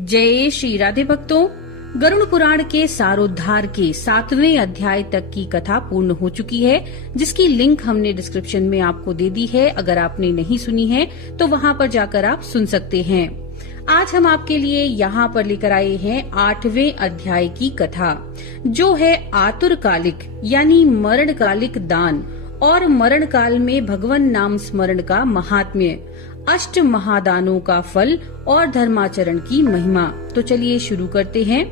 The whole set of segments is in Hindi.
जय श्री राधे भक्तों। गरुड़ पुराण के सारोद्धार के 7वें अध्याय तक की कथा पूर्ण हो चुकी है, जिसकी लिंक हमने डिस्क्रिप्शन में आपको दे दी है। अगर आपने नहीं सुनी है तो वहां पर जाकर आप सुन सकते हैं। आज हम आपके लिए यहाँ पर लेकर आए हैं 8वें अध्याय की कथा, जो है आतुरकालिक यानी मरणकालिक दान और मरण काल में भगवान नाम स्मरण का महात्म्य, अष्ट महादानों का फल और धर्माचरण की महिमा। तो चलिए शुरू करते हैं।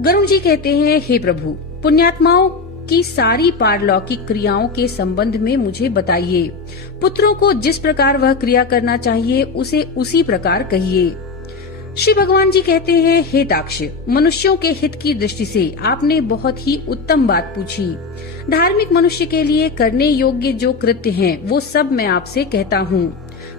गरुड़ जी कहते हैं, हे प्रभु, पुण्यात्माओं की सारी पारलौकिक क्रियाओं के संबंध में मुझे बताइए। पुत्रों को जिस प्रकार वह क्रिया करना चाहिए उसे उसी प्रकार कहिए। श्री भगवान जी कहते हैं, हे ताक्ष, मनुष्यों के हित की दृष्टि से आपने बहुत ही उत्तम बात पूछी। धार्मिक मनुष्य के लिए करने योग्य जो कृत्य हैं, वो सब मैं आपसे कहता हूँ।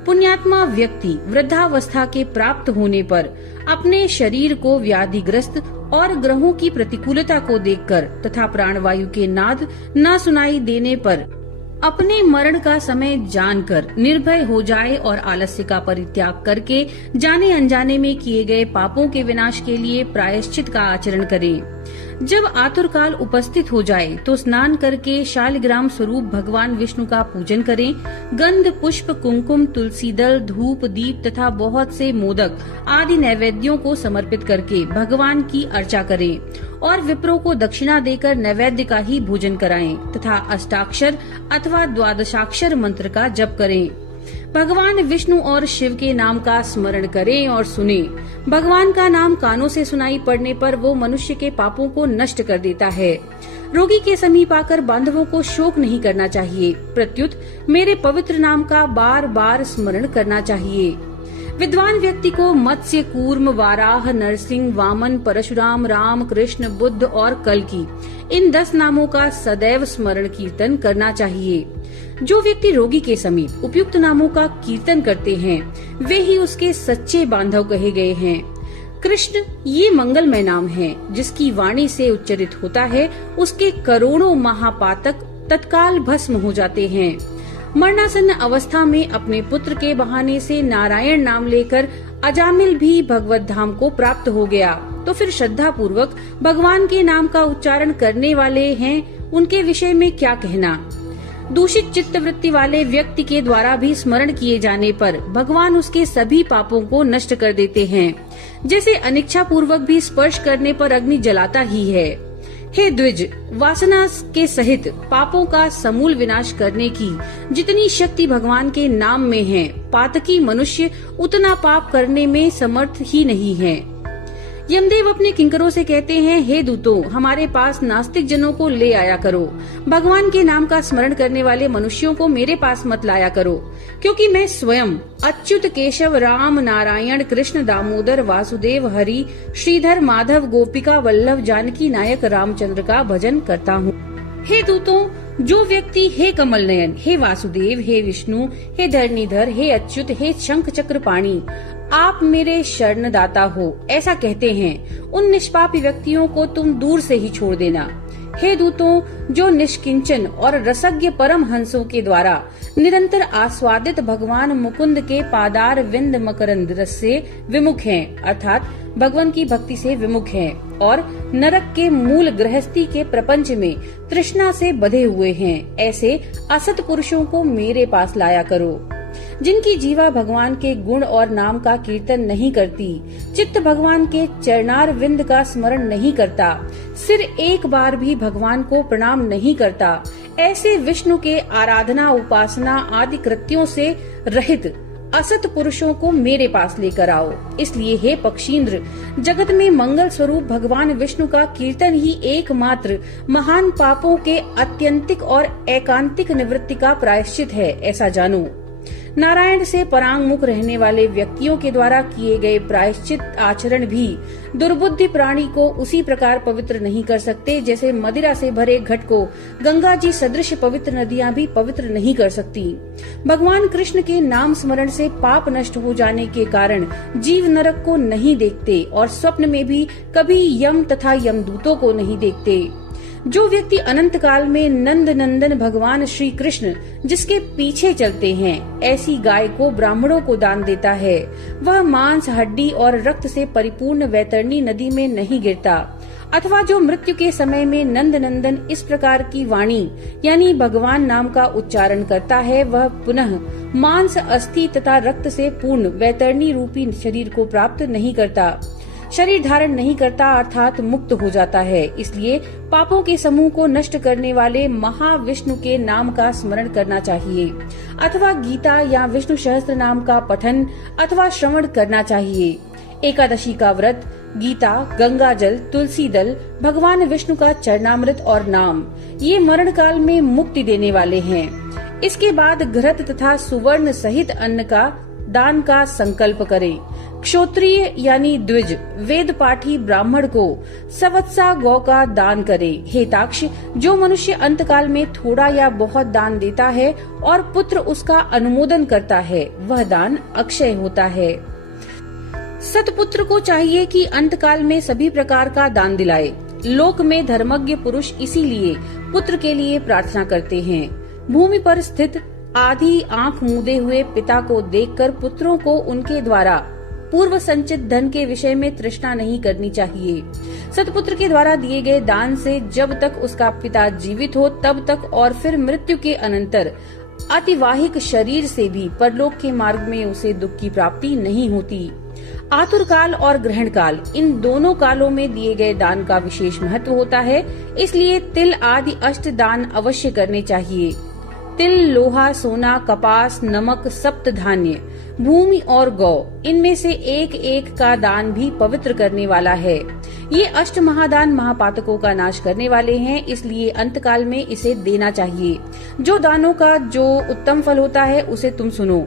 पुण्यात्मा व्यक्ति वृद्धावस्था के प्राप्त होने पर अपने शरीर को व्याधिग्रस्त और ग्रहों की प्रतिकूलता को देखकर तथा प्राणवायु के नाद न सुनाई देने पर अपने मरण का समय जानकर निर्भय हो जाए और आलस्य का परित्याग करके जाने अनजाने में किए गए पापों के विनाश के लिए प्रायश्चित का आचरण करे। जब आतुरकाल उपस्थित हो जाए तो स्नान करके शालिग्राम स्वरूप भगवान विष्णु का पूजन करें। गंध, पुष्प, कुमकुम, तुलसी दल, धूप, दीप तथा बहुत से मोदक आदि नैवेद्यों को समर्पित करके भगवान की अर्चा करें और विप्रों को दक्षिणा देकर नैवेद्य का ही भोजन कराएं तथा अष्टाक्षर अथवा द्वादशाक्षर मंत्र का जप करें। भगवान विष्णु और शिव के नाम का स्मरण करें और सुने। भगवान का नाम कानों से सुनाई पड़ने पर वो मनुष्य के पापों को नष्ट कर देता है। रोगी के समीप आकर बांधवों को शोक नहीं करना चाहिए, प्रत्युत मेरे पवित्र नाम का बार बार स्मरण करना चाहिए। विद्वान व्यक्ति को मत्स्य, कूर्म, वाराह, नरसिंह, वामन, परशुराम, राम, कृष्ण, बुद्ध और कल्कि इन 10 नामों का सदैव स्मरण कीर्तन करना चाहिए। जो व्यक्ति रोगी के समीप उपयुक्त नामों का कीर्तन करते हैं, वे ही उसके सच्चे बांधव कहे गए हैं। कृष्ण ये मंगलमय नाम है, जिसकी वाणी से उच्चरित होता है उसके करोड़ों महापातक तत्काल भस्म हो जाते हैं। मरणासन्न अवस्था में अपने पुत्र के बहाने से नारायण नाम लेकर अजामिल भी भगवत धाम को प्राप्त हो गया, तो फिर श्रद्धा पूर्वक भगवान के नाम का उच्चारण करने वाले हैं, उनके विषय में क्या कहना। दूषित चित्त वृत्ति वाले व्यक्ति के द्वारा भी स्मरण किए जाने पर भगवान उसके सभी पापों को नष्ट कर देते हैं, जैसे अनिच्छा पूर्वक भी स्पर्श करने पर अग्नि जलाता ही है। हे द्विज, वासना के सहित पापों का समूल विनाश करने की जितनी शक्ति भगवान के नाम में है, पातकी मनुष्य उतना पाप करने में समर्थ ही नहीं है। यमदेव अपने किंकरों से कहते हैं, हे दूतों, हमारे पास नास्तिक जनों को ले आया करो। भगवान के नाम का स्मरण करने वाले मनुष्यों को मेरे पास मत लाया करो, क्योंकि मैं स्वयं अच्युत, केशव, राम, नारायण, कृष्ण, दामोदर, वासुदेव, हरि, श्रीधर, माधव, गोपिका वल्लभ, जानकी नायक रामचंद्र का भजन करता हूँ। हे दूतों, जो व्यक्ति हे कमल नयन, हे वासुदेव, हे विष्णु, हे धरणीधर, हे अच्युत, हे शंख चक्र पाणी, आप मेरे शरणदाता हो, ऐसा कहते हैं, उन निष्पापी व्यक्तियों को तुम दूर से ही छोड़ देना। हे दूतों, जो निष्किंचन और रसज्ञ परम हंसों के द्वारा निरंतर आस्वादित भगवान मुकुंद के पादार विंद मकरंद रस से विमुख हैं, अर्थात भगवान की भक्ति से विमुख हैं और नरक के मूल गृहस्थी के प्रपंच में तृष्णा से बंधे हुए हैं, ऐसे असत पुरुषों को मेरे पास लाया करो। जिनकी जीवा भगवान के गुण और नाम का कीर्तन नहीं करती, चित्त भगवान के चरणार विंद का स्मरण नहीं करता, सिर एक बार भी भगवान को प्रणाम नहीं करता, ऐसे विष्णु के आराधना, उपासना आदि कृत्यों से रहित असत पुरुषों को मेरे पास लेकर आओ। इसलिए हे पक्षींद्र, जगत में मंगल स्वरूप भगवान विष्णु का कीर्तन ही एकमात्र महान पापों के अत्यंतिक और एकांतिक निवृत्ति का प्रायश्चित है, ऐसा जानो। नारायण से परांगमुख रहने वाले व्यक्तियों के द्वारा किए गए प्रायश्चित आचरण भी दुर्बुद्धि प्राणी को उसी प्रकार पवित्र नहीं कर सकते, जैसे मदिरा से भरे घट को गंगा जी सदृश पवित्र नदियां भी पवित्र नहीं कर सकती। भगवान कृष्ण के नाम स्मरण से पाप नष्ट हो जाने के कारण जीव नरक को नहीं देखते और स्वप्न में भी कभी यम तथा यमदूतों को नहीं देखते। जो व्यक्ति अनंत काल में नंद नंदन भगवान श्री कृष्ण जिसके पीछे चलते हैं, ऐसी गाय को ब्राह्मणों को दान देता है, वह मांस, हड्डी और रक्त से परिपूर्ण वैतरणी नदी में नहीं गिरता। अथवा जो मृत्यु के समय में नंद नंदन इस प्रकार की वाणी यानी भगवान नाम का उच्चारण करता है, वह पुनः मांस, अस्थि तथा रक्त से पूर्ण वैतरणी रूपी शरीर को प्राप्त नहीं करता, शरीर धारण नहीं करता, अर्थात मुक्त हो जाता है। इसलिए पापों के समूह को नष्ट करने वाले महाविष्णु के नाम का स्मरण करना चाहिए, अथवा गीता या विष्णु सहस्त्र नाम का पठन अथवा श्रवण करना चाहिए। एकादशी का व्रत, गीता, गंगा जल, तुलसी दल, भगवान विष्णु का चरणामृत और नाम, ये मरण काल में मुक्ति देने वाले हैं। इसके बाद घृत तथा सुवर्ण सहित अन्न का दान का संकल्प करें। क्षोत्रिय यानी द्विज वेद पाठी ब्राह्मण को सवत्सा गौ का दान करें। हे ताक्ष, जो मनुष्य अंतकाल में थोड़ा या बहुत दान देता है और पुत्र उसका अनुमोदन करता है, वह दान अक्षय होता है। सतपुत्र को चाहिए कि अंतकाल में सभी प्रकार का दान दिलाए। लोक में धर्मज्ञ पुरुष इसीलिए पुत्र के लिए प्रार्थना करते हैं। भूमि पर स्थित आधी आंख मूंदे हुए पिता को देखकर पुत्रों को उनके द्वारा पूर्व संचित धन के विषय में तृष्णा नहीं करनी चाहिए। सतपुत्र के द्वारा दिए गए दान से जब तक उसका पिता जीवित हो तब तक और फिर मृत्यु के अनंतर अतिवाहिक शरीर से भी परलोक के मार्ग में उसे दुख की प्राप्ति नहीं होती। आतुर काल और ग्रहण काल, इन दोनों कालों में दिए गए दान का विशेष महत्व होता है। इसलिए तिल आदि अष्ट दान अवश्य करने चाहिए। तिल, लोहा, सोना, कपास, नमक, सप्त धान्य, भूमि और गौ, इनमें से एक एक का दान भी पवित्र करने वाला है। ये अष्ट महादान महापातकों का नाश करने वाले हैं, इसलिए अंतकाल में इसे देना चाहिए। जो दानों का जो उत्तम फल होता है उसे तुम सुनो।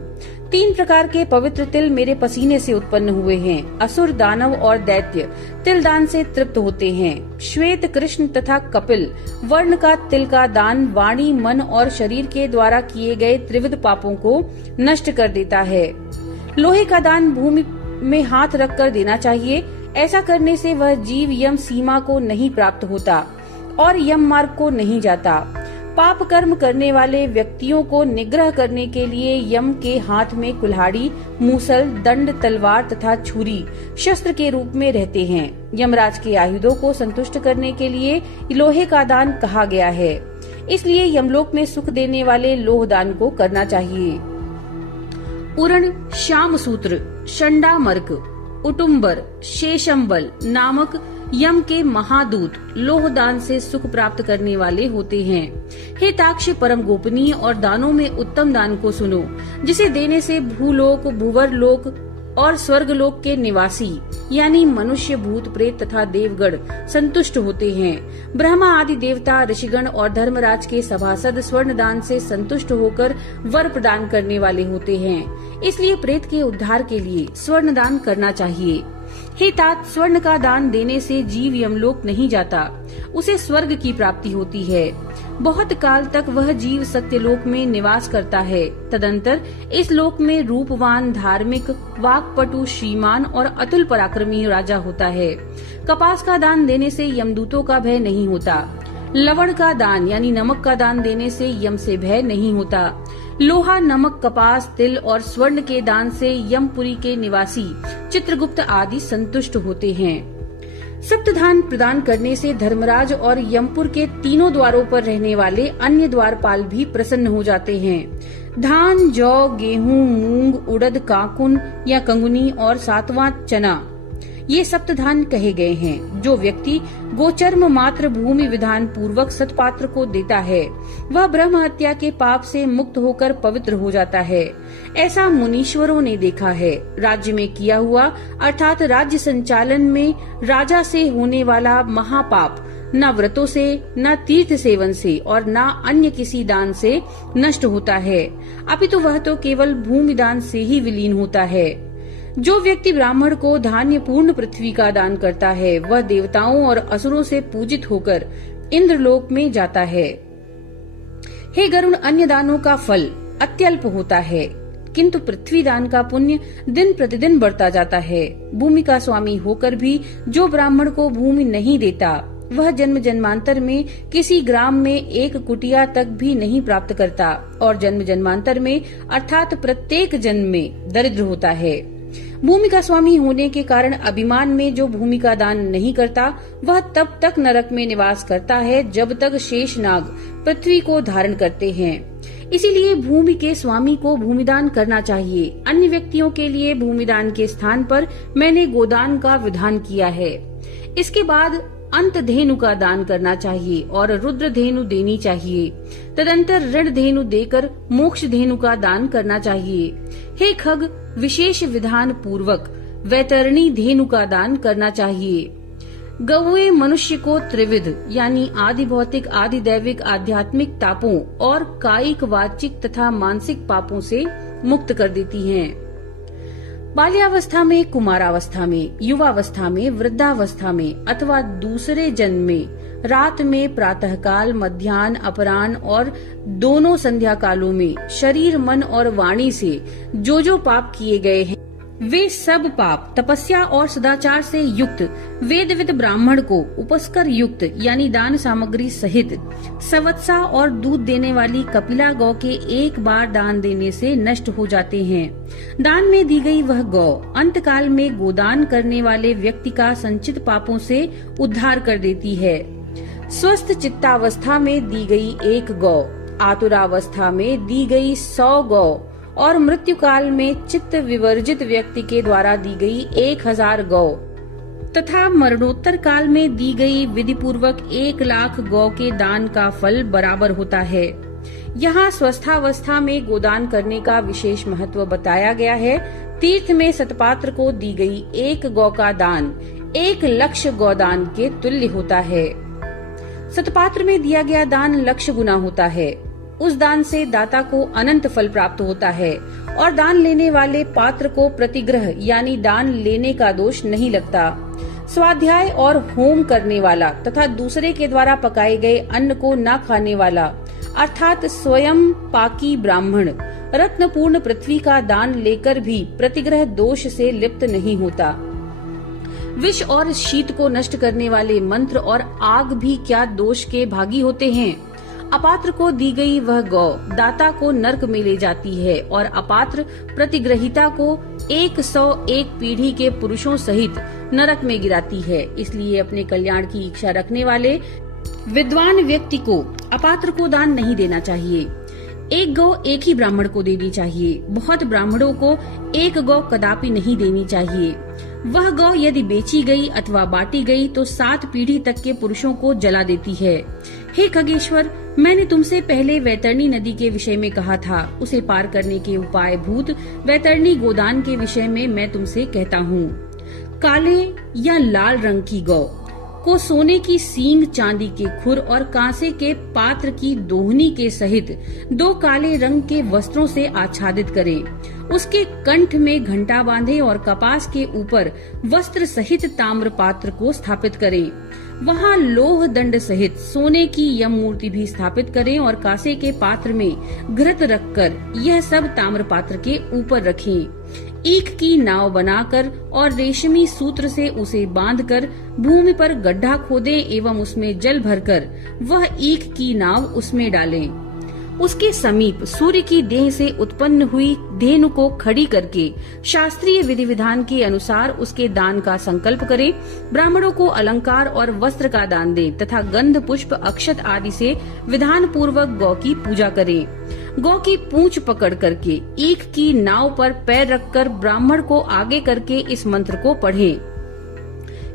3 प्रकार के पवित्र तिल मेरे पसीने से उत्पन्न हुए हैं। असुर, दानव और दैत्य तिल दान से तृप्त होते हैं। श्वेत, कृष्ण तथा कपिल वर्ण का तिल का दान वाणी, मन और शरीर के द्वारा किए गए त्रिविध पापों को नष्ट कर देता है। लोहे का दान भूमि में हाथ रखकर देना चाहिए। ऐसा करने से वह जीव यम सीमा को नहीं प्राप्त होता और यम मार्ग को नहीं जाता। पाप कर्म करने वाले व्यक्तियों को निग्रह करने के लिए यम के हाथ में कुल्हाड़ी, मूसल, दंड, तलवार तथा छुरी शस्त्र के रूप में रहते हैं। यमराज के आयुधों को संतुष्ट करने के लिए लोहे का दान कहा गया है। इसलिए यमलोक में सुख देने वाले लोह दान को करना चाहिए। उरण, श्याम सूत्र, शंडामर्क, उटुम्बर, शेषम्बल नामक यम के महादूत लोह दान से सुख प्राप्त करने वाले होते हैं। हे ताक्ष, परम गोपनीय और दानों में उत्तम दान को सुनो, जिसे देने से भूलोक, भूवर लोक और स्वर्गलोक के निवासी यानी मनुष्य, भूत, प्रेत तथा देवगण संतुष्ट होते हैं। ब्रह्मा आदि देवता, ऋषिगण और धर्मराज के सभासद स्वर्ण दान से संतुष्ट होकर वर प्रदान करने वाले होते हैं। इसलिए प्रेत के उद्धार के लिए स्वर्ण दान करना चाहिए। हे तात, स्वर्ण का दान देने से जीव यमलोक नहीं जाता, उसे स्वर्ग की प्राप्ति होती है। बहुत काल तक वह जीव सत्यलोक में निवास करता है। तदंतर इस लोक में रूपवान, धार्मिक, वाक्पटु, श्रीमान और अतुल पराक्रमी राजा होता है। कपास का दान देने से यमदूतों का भय नहीं होता। लवण का दान यानी नमक का दान देने से यम से भय नहीं होता। लोहा, नमक, कपास, तिल और स्वर्ण के दान से यमपुरी के निवासी चित्रगुप्त आदि संतुष्ट होते हैं। सप्तधान प्रदान करने से धर्मराज और यमपुर के तीनों द्वारों पर रहने वाले अन्य द्वारपाल भी प्रसन्न हो जाते हैं। धान, जौ, गेहूं, मूंग, उड़द, काकुन या कंगुनी और 7वां चना, ये सप्तधान कहे गए हैं। जो व्यक्ति गोचर्म मात्र भूमि विधान पूर्वक सतपात्र को देता है, वह ब्रह्म हत्या के पाप से मुक्त होकर पवित्र हो जाता है। ऐसा मुनीश्वरों ने देखा है। राज्य में किया हुआ अर्थात राज्य संचालन में राजा से होने वाला महापाप न व्रतों से, न तीर्थ सेवन से और न अन्य किसी दान से नष्ट होता है, अपितु वह तो केवल भूमि दान से ही विलीन होता है। जो व्यक्ति ब्राह्मण को धान्य पूर्ण पृथ्वी का दान करता है, वह देवताओं और असुरों से पूजित होकर इंद्रलोक में जाता है। हे गरुण, अन्य दानों का फल अत्यल्प होता है, किंतु पृथ्वी दान का पुण्य दिन प्रतिदिन बढ़ता जाता है। भूमि का स्वामी होकर भी जो ब्राह्मण को भूमि नहीं देता, वह जन्म जन्मांतर में किसी ग्राम में एक कुटिया तक भी नहीं प्राप्त करता और जन्म जन्मांतर में अर्थात प्रत्येक जन्म में दरिद्र होता है। भूमि का स्वामी होने के कारण अभिमान में जो भूमि का दान नहीं करता वह तब तक नरक में निवास करता है जब तक शेषनाग पृथ्वी को धारण करते हैं। इसीलिए भूमि के स्वामी को भूमिदान करना चाहिए। अन्य व्यक्तियों के लिए भूमिदान के स्थान पर मैंने गोदान का विधान किया है। इसके बाद अंत धेनु का दान करना चाहिए और रुद्र धेनु देनी चाहिए। तदंतर ऋण धेनु देकर मोक्ष धेनु का दान करना चाहिए। हे खग, विशेष विधान पूर्वक वैतरणी धेनु का दान करना चाहिए। गौएं मनुष्य को त्रिविध यानी आदि भौतिक, आदि दैविक, आध्यात्मिक तापों और कायिक, वाचिक तथा मानसिक पापों से मुक्त कर देती हैं। बाल्यावस्था में, कुमारावस्था में, युवावस्था में, वृद्धावस्था में अथवा दूसरे जन्म में, रात में, प्रातःकाल, मध्याह्न, अपराह्न और दोनों संध्या कालों में शरीर, मन और वाणी से जो पाप किए गए हैं वे सब पाप तपस्या और सदाचार से युक्त वेदविद ब्राह्मण को उपस्कर युक्त यानी दान सामग्री सहित सवत्सा और दूध देने वाली कपिला गौ के एक बार दान देने से नष्ट हो जाते हैं। दान में दी गई वह गौ अंतकाल में गोदान करने वाले व्यक्ति का संचित पापों से उद्धार कर देती है। स्वस्थ चित्तावस्था में दी गई एक गौ, आतुरावस्था में दी गई 100 गौ और मृत्यु काल में चित्त विवर्जित व्यक्ति के द्वारा दी गई 1000 गौ तथा मरणोत्तर काल में दी गई विधि पूर्वक 1,00,000 गौ के दान का फल बराबर होता है। यहाँ स्वस्थावस्था में गोदान करने का विशेष महत्व बताया गया है। तीर्थ में सतपात्र को दी गई 1 गौ का दान 1,00,000 गौदान के तुल्य होता है। सतपात्र में दिया गया दान 1,00,000 गुना होता है। उस दान से दाता को अनंत फल प्राप्त होता है और दान लेने वाले पात्र को प्रतिग्रह यानी दान लेने का दोष नहीं लगता। स्वाध्याय और होम करने वाला तथा दूसरे के द्वारा पकाए गए अन्न को न खाने वाला अर्थात स्वयं पाकी ब्राह्मण रत्नपूर्ण पृथ्वी का दान लेकर भी प्रतिग्रह दोष से लिप्त नहीं होता। विष और शीत को नष्ट करने वाले मंत्र और आग भी क्या दोष के भागी होते हैं। अपात्र को दी गई वह गौ दाता को नरक में ले जाती है और अपात्र प्रतिग्रहिता को 101 पीढ़ी के पुरुषों सहित नरक में गिराती है। इसलिए अपने कल्याण की इच्छा रखने वाले विद्वान व्यक्ति को अपात्र को दान नहीं देना चाहिए। एक गौ एक ही ब्राह्मण को देनी चाहिए। बहुत ब्राह्मणों को एक गौ कदापि नहीं देनी चाहिए। वह गौ यदि बेची गई अथवा बांटी गई तो 7 पीढ़ी तक के पुरुषों को जला देती है। हे खगेश्वर, मैंने तुमसे पहले वैतरणी नदी के विषय में कहा था। उसे पार करने के उपाय भूत वैतरणी गोदान के विषय में मैं तुमसे कहता हूँ। काले या लाल रंग की गौ को सोने की सींग, चांदी के खुर और कांसे के पात्र की दोहनी के सहित 2 काले रंग के वस्त्रों से आच्छादित करें। उसके कंठ में घंटा बांधे और कपास के ऊपर वस्त्र सहित ताम्र पात्र को स्थापित करें। वहाँ लोह दंड सहित सोने की यम मूर्ति भी स्थापित करें और कांसे के पात्र में घृत रखकर यह सब ताम्र पात्र के ऊपर रखें। ईख की नाव बनाकर और रेशमी सूत्र से उसे बांधकर भूमि पर गड्ढा खोदें एवं उसमें जल भरकर वह ईख की नाव उसमें डालें। उसके समीप सूर्य की देह से उत्पन्न हुई धेनु को खड़ी करके शास्त्रीय विधि विधान के अनुसार उसके दान का संकल्प करें। ब्राह्मणों को अलंकार और वस्त्र का दान दें तथा गंध, पुष्प, अक्षत आदि से विधान पूर्वक गौ की पूजा करें। गौ की पूंछ पकड़ करके ईख की नाव पर पैर रखकर ब्राह्मण को आगे करके इस मंत्र को पढ़ें।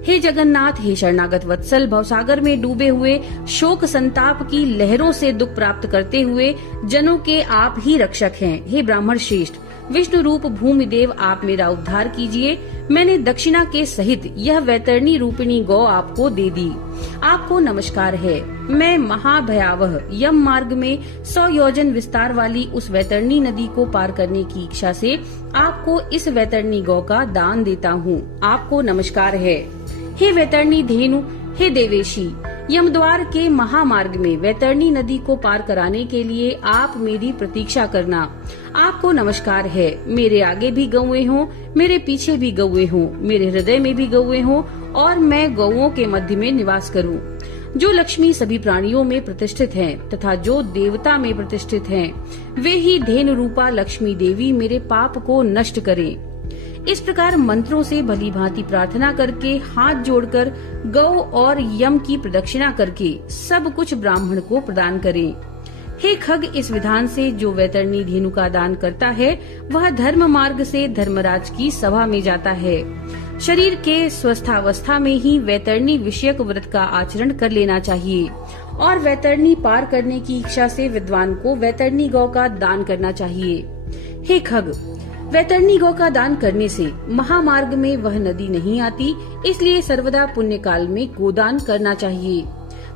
हे जगन्नाथ, हे शरणागत वत्सल, भवसागर में डूबे हुए शोक संताप की लहरों से दुख प्राप्त करते हुए जनों के आप ही रक्षक हैं। हे ब्राह्मण श्रेष्ठ, विष्णु रूप भूमि देव, आप मेरा उद्धार कीजिए। मैंने दक्षिणा के सहित यह वैतरणी रूपिणी गौ आपको दे दी। आपको नमस्कार है। मैं महाभयावह यम मार्ग में 100 योजन विस्तार वाली उस वैतरणी नदी को पार करने की इच्छा से आपको इस वैतरणी गौ का दान देता हूँ। आपको नमस्कार है। हे वैतरणी धेनु, हे देवेशी, यमद्वार के महामार्ग में वैतरणी नदी को पार कराने के लिए आप मेरी प्रतीक्षा करना। आपको नमस्कार है। मेरे आगे भी गौएं हों, मेरे पीछे भी गौएं हों, मेरे हृदय में भी गौएं हों और मैं गौओं के मध्य में निवास करूं। जो लक्ष्मी सभी प्राणियों में प्रतिष्ठित हैं तथा जो देवता में प्रतिष्ठित हैं, वे ही धेनु रूपा लक्ष्मी देवी मेरे पाप को नष्ट करें। इस प्रकार मंत्रों से भली भांति प्रार्थना करके, हाथ जोड़कर, गौ और यम की प्रदक्षिणा करके सब कुछ ब्राह्मण को प्रदान करें। हे खग, इस विधान से जो वैतरणी धेनु का दान करता है, वह धर्म मार्ग से धर्मराज की सभा में जाता है। शरीर के स्वस्थावस्था में ही वैतरणी विषयक व्रत का आचरण कर लेना चाहिए और वैतरणी पार करने की इच्छा से विद्वान को वैतरणी गौ का दान करना चाहिए। हे खग, वैतरणी गौ का दान करने से महामार्ग में वह नदी नहीं आती, इसलिए सर्वदा पुण्य काल में गोदान करना चाहिए।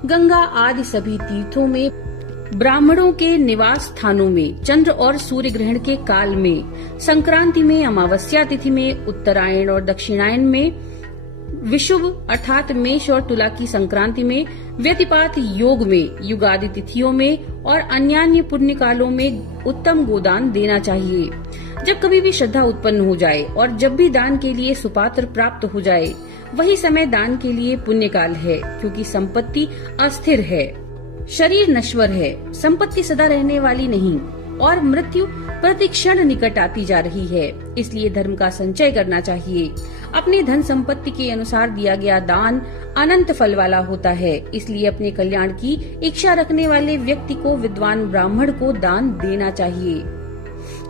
गंगा आदि सभी तीर्थों में, ब्राह्मणों के निवास स्थानों में, चंद्र और सूर्य ग्रहण के काल में, संक्रांति में, अमावस्या तिथि में, उत्तरायण और दक्षिणायन में, विषुव अर्थात मेष और तुला की संक्रांति में, व्यतिपात योग में, युगादि तिथियों में और अन्यान्य पुण्य कालों में उत्तम गोदान देना चाहिए। जब कभी भी श्रद्धा उत्पन्न हो जाए और जब भी दान के लिए सुपात्र प्राप्त हो जाए, वही समय दान के लिए पुण्य काल है, क्योंकि संपत्ति अस्थिर है, शरीर नश्वर है, संपत्ति सदा रहने वाली नहीं और मृत्यु प्रतिक्षण निकट आती जा रही है। इसलिए धर्म का संचय करना चाहिए। अपने धन संपत्ति के अनुसार दिया गया दान अनंत फल वाला होता है। इसलिए अपने कल्याण की इच्छा रखने वाले व्यक्ति को विद्वान ब्राह्मण को दान देना चाहिए।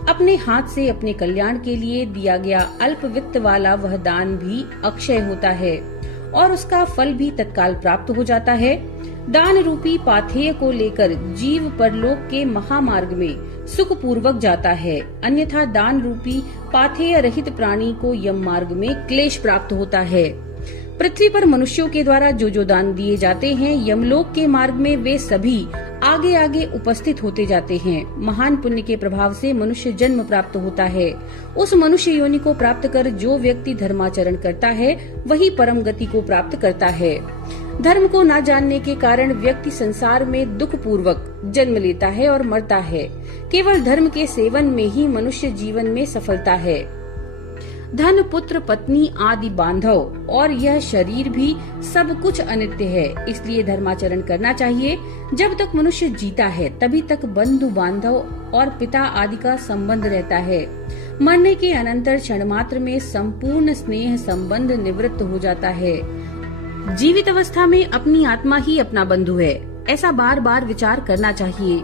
अपने हाथ से अपने कल्याण के लिए दिया गया अल्प वित्त वाला वह दान भी अक्षय होता है और उसका फल भी तत्काल प्राप्त हो जाता है। दान रूपी पाथेय को लेकर जीव परलोक के महामार्ग में सुख पूर्वक जाता है, अन्यथा दान रूपी पाथेय रहित प्राणी को यम मार्ग में क्लेश प्राप्त होता है। पृथ्वी पर मनुष्यों के द्वारा जो दान दिए जाते हैं, यमलोक के मार्ग में वे सभी आगे आगे उपस्थित होते जाते हैं। महान पुण्य के प्रभाव से मनुष्य जन्म प्राप्त होता है। उस मनुष्य योनि को प्राप्त कर जो व्यक्ति धर्माचरण करता है, वही परम गति को प्राप्त करता है। धर्म को न जानने के कारण व्यक्ति संसार में दुख पूर्वक जन्म लेता है और मरता है। केवल धर्म के सेवन में ही मनुष्य जीवन में सफलता है। धन, पुत्र, पत्नी आदि बांधव और यह शरीर भी सब कुछ अनित्य है, इसलिए धर्माचरण करना चाहिए। जब तक मनुष्य जीता है तभी तक बंधु बांधव और पिता आदि का संबंध रहता है। मरने के अनंतर क्षण मात्र में संपूर्ण स्नेह संबंध निवृत्त हो जाता है। जीवित अवस्था में अपनी आत्मा ही अपना बंधु है, ऐसा बार बार विचार करना चाहिए।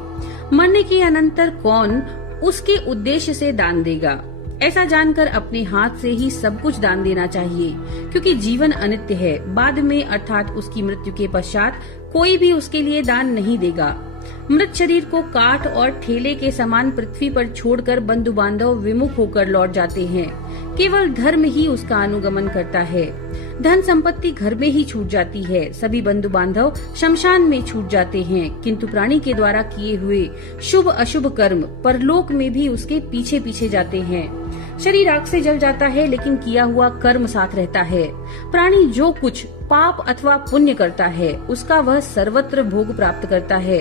मरने के अनंतर कौन उसके उद्देश्य से दान देगा, ऐसा जानकर अपने हाथ से ही सब कुछ दान देना चाहिए, क्योंकि जीवन अनित्य है। बाद में अर्थात उसकी मृत्यु के पश्चात कोई भी उसके लिए दान नहीं देगा। मृत शरीर को काठ और ठेले के समान पृथ्वी पर छोड़कर बंधु बांधव विमुख होकर लौट जाते हैं। केवल धर्म ही उसका अनुगमन करता है। धन संपत्ति घर में ही छूट जाती है, सभी बंधु बांधव शमशान में छूट जाते हैं, किंतु प्राणी के द्वारा किए हुए शुभ अशुभ कर्म परलोक में भी उसके पीछे पीछे जाते हैं। शरीर आग से जल जाता है, लेकिन किया हुआ कर्म साथ रहता है। प्राणी जो कुछ पाप अथवा पुण्य करता है, उसका वह सर्वत्र भोग प्राप्त करता है।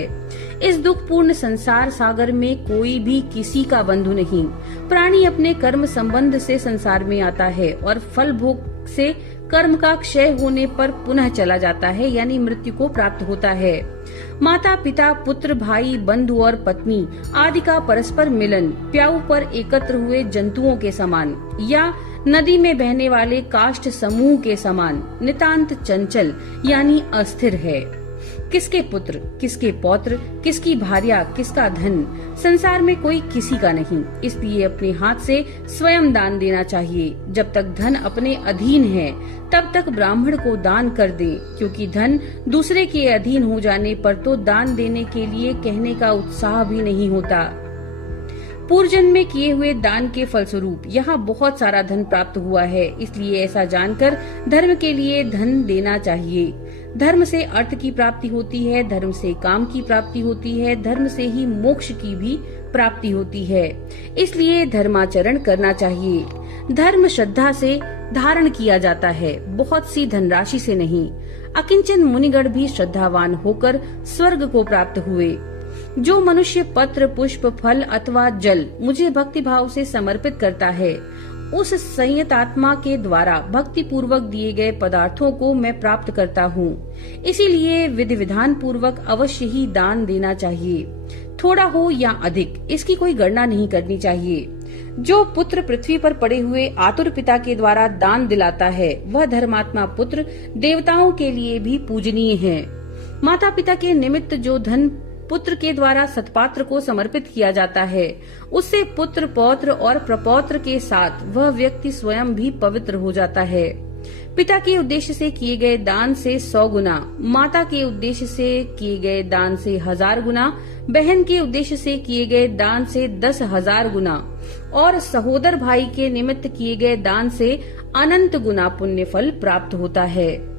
इस दुखपूर्ण संसार सागर में कोई भी किसी का बंधु नहीं। प्राणी अपने कर्म संबंध से संसार में आता है और फल भोग से कर्म का क्षय होने पर पुनः चला जाता है, यानी मृत्यु को प्राप्त होता है। माता, पिता, पुत्र, भाई, बंधु और पत्नी आदि का परस्पर मिलन प्याऊ पर एकत्र हुए जंतुओं के समान या नदी में बहने वाले काष्ठ समूह के समान नितांत चंचल यानी अस्थिर है। किसके पुत्र, किसके पौत्र, किसकी भार्या, किसका धन, संसार में कोई किसी का नहीं। इसलिए अपने हाथ से स्वयं दान देना चाहिए। जब तक धन अपने अधीन है तब तक ब्राह्मण को दान कर दे, क्योंकि धन दूसरे के अधीन हो जाने पर तो दान देने के लिए कहने का उत्साह भी नहीं होता। पूर्व जन्म में किए हुए दान के फलस्वरूप यहाँ बहुत सारा धन प्राप्त हुआ है, इसलिए ऐसा जानकर धर्म के लिए धन देना चाहिए। धर्म से अर्थ की प्राप्ति होती है, धर्म से काम की प्राप्ति होती है, धर्म से ही मोक्ष की भी प्राप्ति होती है। इसलिए धर्माचरण करना चाहिए। धर्म श्रद्धा से धारण किया जाता है, बहुत सी धनराशि से नहीं। अकिंचन मुनिगण भी श्रद्धावान होकर स्वर्ग को प्राप्त हुए। जो मनुष्य पत्र, पुष्प, फल अथवा जल मुझे भक्ति भाव से समर्पित करता है उस संयत आत्मा के द्वारा भक्ति पूर्वक दिए गए पदार्थों को मैं प्राप्त करता हूँ। इसीलिए विधि विधान पूर्वक अवश्य ही दान देना चाहिए। थोड़ा हो या अधिक, इसकी कोई गणना नहीं करनी चाहिए। जो पुत्र पृथ्वी पर पड़े हुए आतुर पिता के द्वारा दान दिलाता है, वह धर्मात्मा पुत्र देवताओं के लिए भी पूजनीय है। माता पिता के निमित्त जो धन पुत्र के द्वारा सत्पात्र को समर्पित किया जाता है, उससे पुत्र पौत्र और प्रपौत्र के साथ वह व्यक्ति स्वयं भी पवित्र हो जाता है। पिता के उद्देश्य से किए गए दान से 100 गुना, माता के उद्देश्य से किए गए दान से 1000 गुना, बहन के उद्देश्य से किए गए दान से 10,000 गुना और सहोदर भाई के निमित्त किए गए दान से अनंत गुना पुण्य फल प्राप्त होता है।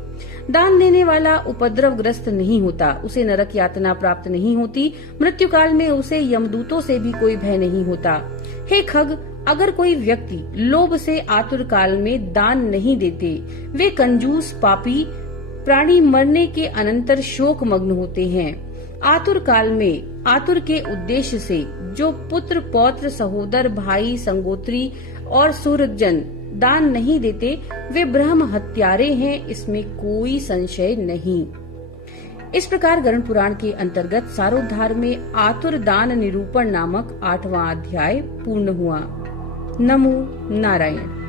दान देने वाला उपद्रवग्रस्त नहीं होता, उसे नरक यातना प्राप्त नहीं होती, मृत्यु काल में उसे यमदूतों से भी कोई भय नहीं होता। हे खग, अगर कोई व्यक्ति लोभ से आतुर काल में दान नहीं देते, वे कंजूस पापी प्राणी मरने के अनंतर शोक मग्न होते हैं। आतुर काल में आतुर के उद्देश्य से जो पुत्र पौत्र सहोदर भाई संगोत्री और सुहृदजन दान नहीं देते, वे ब्रह्म हत्यारे हैं, इसमें कोई संशय नहीं। इस प्रकार गरुड़ पुराण के अंतर्गत सारोद्धार में आतुर दान निरूपण नामक 8वां अध्याय पूर्ण हुआ। नमो नारायण।